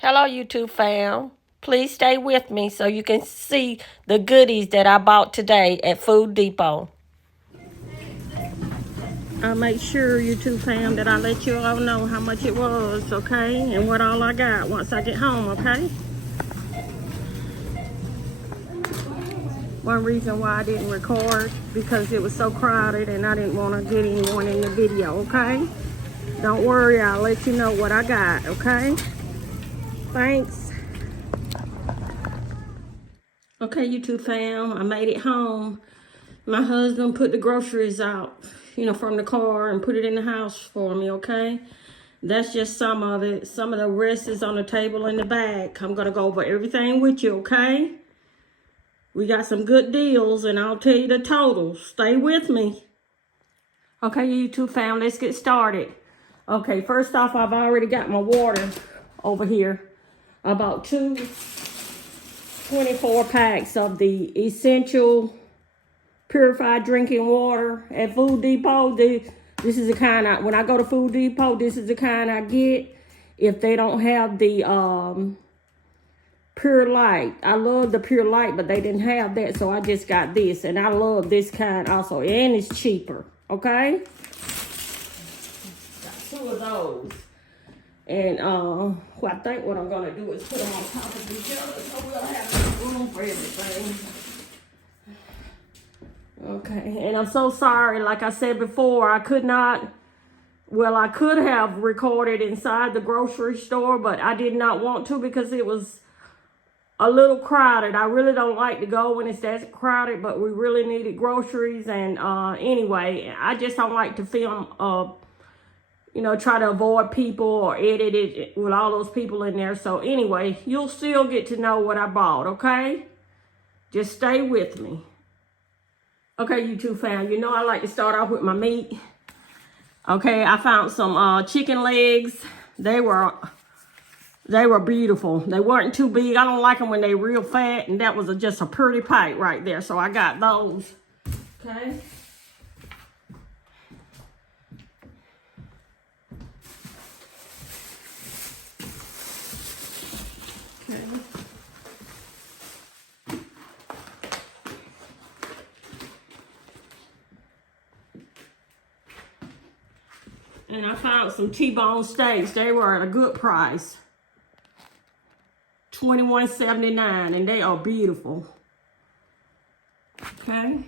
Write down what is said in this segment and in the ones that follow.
Hello, YouTube fam. Please stay with me so you can see the goodies that I bought today at Food Depot. I'll make sure, YouTube fam, that I let you all know how much it was, okay? And what all I got once I get home, okay? One reason why I didn't record, because it was so crowded and I didn't want to get anyone in the video, okay? Don't worry, I'll let you know what I got, okay? Thanks. Okay, YouTube fam, I made it home. My husband put the groceries out, from the car and put it in the house for me, okay? That's just some of it. Some of the rest is on the table in the back. I'm going to go over everything with you, okay? We got some good deals, and I'll tell you the totals. Stay with me. Okay, YouTube fam, let's get started. Okay, first off, I've already got my water over here. About 24 packs of the essential purified drinking water at Food Depot. This is the kind when I go to Food Depot, this is the kind I get. If they don't have the Pure Light. I love the Pure Light, but they didn't have that, so I just got this. And I love this kind also, and it's cheaper, okay? Got two of those. And I think what I'm gonna do is put them on top of each other so we'll have room for everything. Okay, and I'm so sorry. Like I said before, I could have recorded inside the grocery store, but I did not want to because it was a little crowded. I really don't like to go when it's that crowded, but we really needed groceries. And anyway, I just don't like to film, try to avoid people or edit it with all those people in there. So anyway, you'll still get to know what I bought, okay? Just stay with me. Okay, YouTube fam, I like to start off with my meat. Okay, I found some chicken legs. They were beautiful. They weren't too big. I don't like them when they're real fat, and that was just a pretty pipe right there. So I got those. Okay. Okay. And I found some T-bone steaks. They were at a good price. $21.79, and they are beautiful. Okay.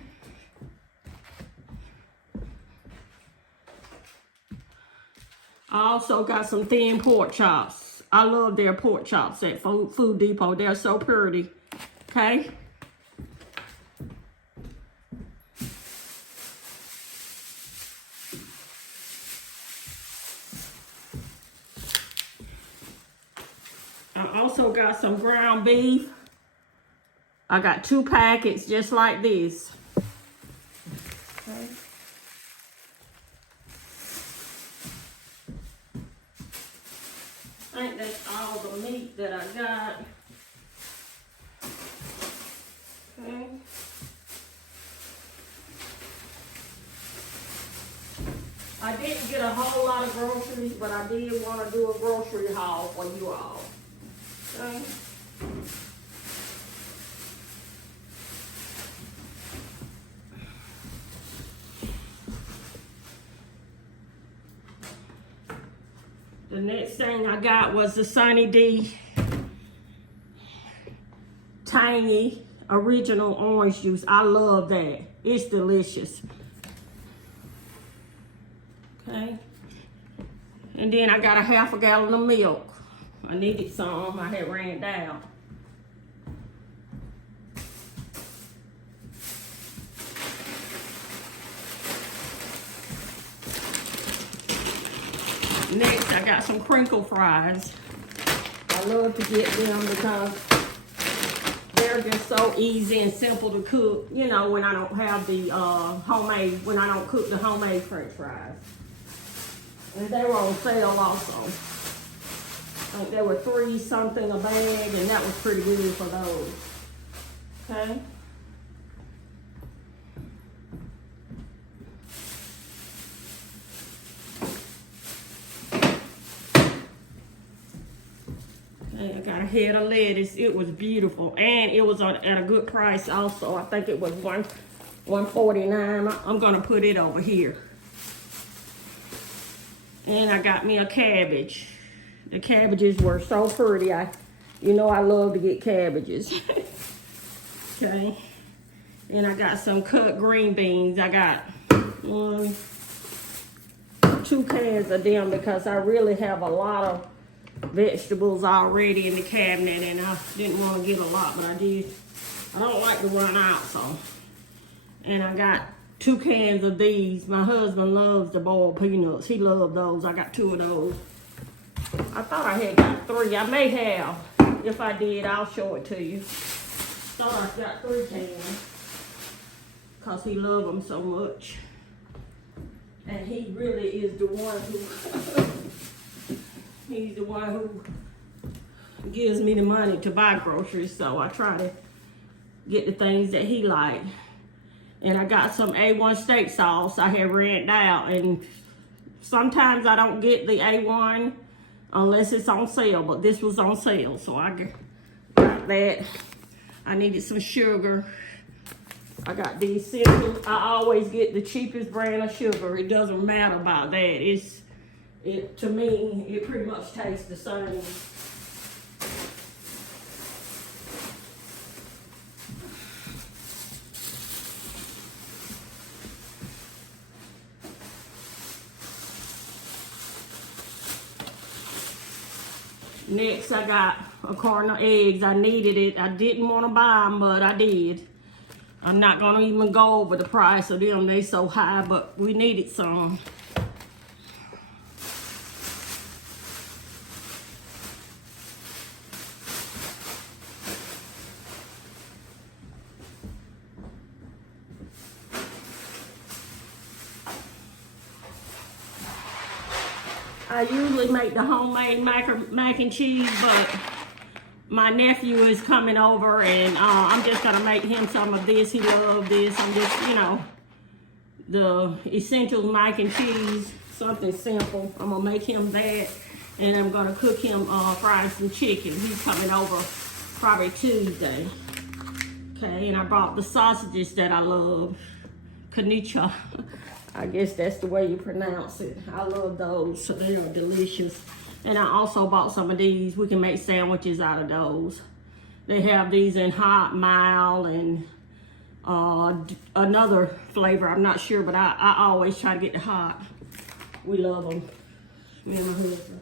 I also got some thin pork chops. I love their pork chops at Food Depot. They're so pretty. Okay. I also got some ground beef. I got 2 packets just like this. Okay. I think that's all the meat that I got. Okay. I didn't get a whole lot of groceries, but I did want to do a grocery haul for you all. Okay. The next thing I got was the Sunny D Tangy Original Orange Juice. I love that. It's delicious. Okay. And then I got a half a gallon of milk. I needed some. I had ran down. Next, I got some crinkle fries. I love to get them because they're just so easy and simple to cook, when I don't have the when I don't cook the homemade French fries. And they were on sale also. I think they were $3 something a bag, and that was pretty good for those. Okay. And I got a head of lettuce. It was beautiful, and it was at a good price also. I think it was $1.49. I'm gonna put it over here. And I got me a cabbage. The cabbages were so pretty. You know I love to get cabbages. Okay. And I got some cut green beans. I got 2 cans of them because I really have a lot of vegetables already in the cabinet, and I didn't want to get a lot, but I did. I don't like to run out, so. And I got 2 cans of these. My husband loves the boiled peanuts. He loves those. I got 2 of those. I thought I had got 3. I may have. If I did, I'll show it to you. Thought I got 3 cans because he loves them so much. And he really is the one who he's the one who gives me the money to buy groceries, so I try to get the things that he likes. And I got some A1 steak sauce I had ran out, and sometimes I don't get the A1 unless it's on sale, but this was on sale, so I got that. I needed some sugar. I got the essential. I always get the cheapest brand of sugar. It doesn't matter about that. To me, it pretty much tastes the same. Next, I got a carton of eggs. I needed it. I didn't want to buy them, but I did. I'm not going to even go over the price of them. They so high, but we needed some. I usually make the homemade mac and cheese, but my nephew is coming over, and I'm just gonna make him some of this. He loves this. I'm just, the essential mac and cheese, something simple. I'm gonna make him that, and I'm gonna cook him fry some chicken. He's coming over probably Tuesday. Okay, and I brought the sausages that I love. Konicha. I guess that's the way you pronounce it. I love those, so they are delicious. And I also bought some of these. We can make sandwiches out of those. They have these in hot, mild, and another flavor. I'm not sure, but I always try to get the hot. We love them. Me and my husband.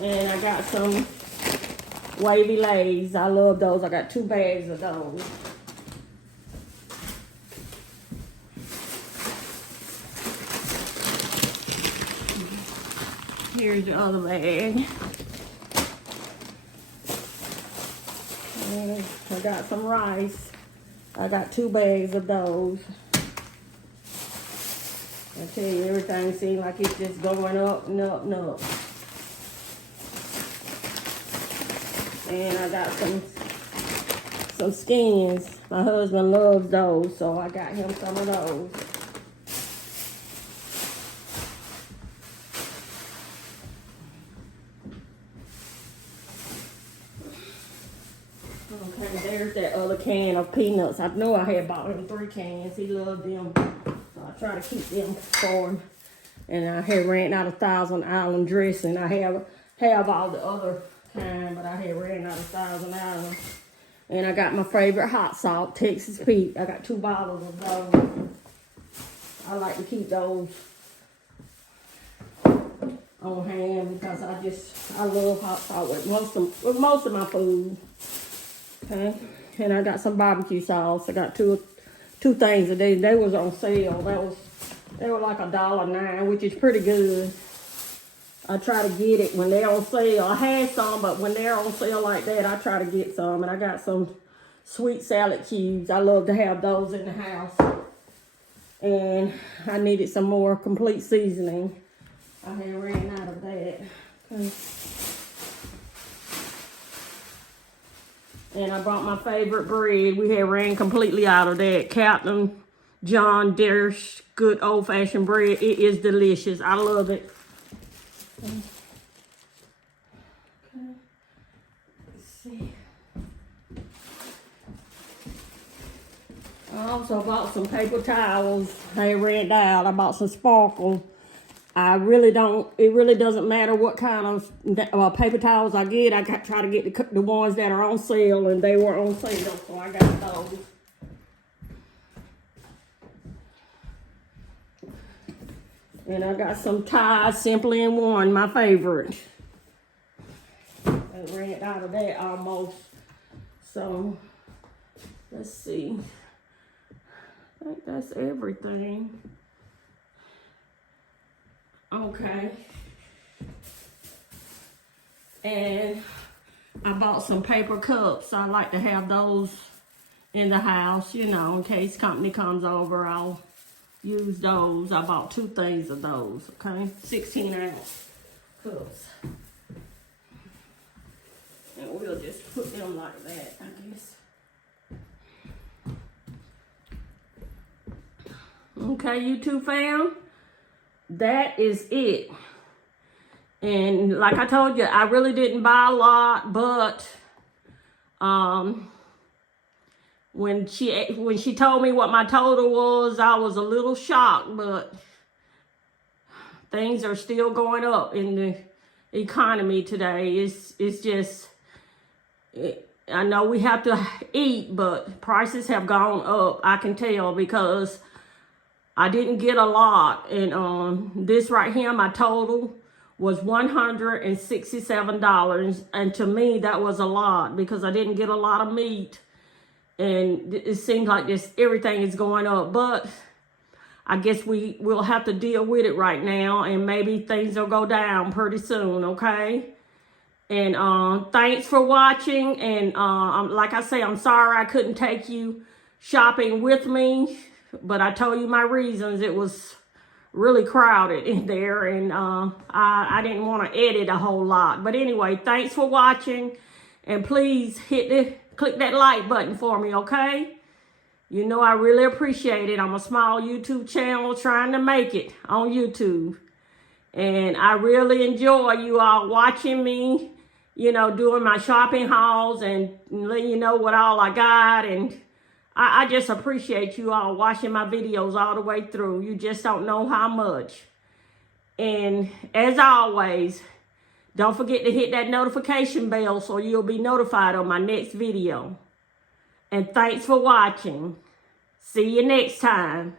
And I got some wavy lays. I love those. I got 2 bags of those. Here's the other bag. And I got some rice. I got 2 bags of those. I tell you, everything seems like it's just going up and up and up. And I got some skins. My husband loves those, so I got him some of those. Okay, there's that other can of peanuts. I know I had bought him 3 cans. He loved them, so I try to keep them for him. And I had ran out of Thousand Island dressing. I have all the other kind, but I had ran out of Thousand Island. And I got my favorite hot sauce, Texas Pete. I got 2 bottles of those. I like to keep those on hand because I love hot sauce with most of my food. Okay, and I got some barbecue sauce. I got two things of these. They was on sale. They were like $1.09, which is pretty good. I try to get it when they're on sale. I had some, but when they're on sale like that, I try to get some. And I got some sweet salad cubes. I love to have those in the house. And I needed some more complete seasoning. I had ran out of that. Okay. And I brought my favorite bread. We had ran completely out of that. Captain John Deere's good old-fashioned bread. It is delicious. I love it. Okay. Let's see. I also bought some paper towels. They ran out. I bought some sparkle. It really doesn't matter what kind of paper towels I get. I try to get the ones that are on sale, and they were on sale, so I got those. And I got some Tide Simply in One, my favorite. I ran out of that almost. So, let's see. I think that's everything. Okay. And I bought some paper cups. I like to have those in the house, you know, in case company comes over, I'll use those. I bought 2 things of those, okay? 16-ounce cups. And we'll just put them like that, I guess. Okay, YouTube fam, that is it. And like I told you, I really didn't buy a lot, but when she told me what my total was, I was a little shocked, but things are still going up in the economy today. It's just, I know we have to eat, but prices have gone up, I can tell, because I didn't get a lot. And this right here, my total was $167. And to me, that was a lot because I didn't get a lot of meat. And it seems like just everything is going up. But I guess we'll have to deal with it right now. And maybe things will go down pretty soon, okay? And thanks for watching. And like I say, I'm sorry I couldn't take you shopping with me. But I told you my reasons. It was really crowded in there, and I didn't want to edit a whole lot. But anyway, thanks for watching, and please click that like button for me, okay? You know I really appreciate it. I'm a small YouTube channel trying to make it on YouTube, and I really enjoy you all watching me, you know, doing my shopping hauls and letting you know what all I got. And I just appreciate you all watching my videos all the way through. You just don't know how much. And as always, don't forget to hit that notification bell so you'll be notified on my next video. And thanks for watching. See you next time.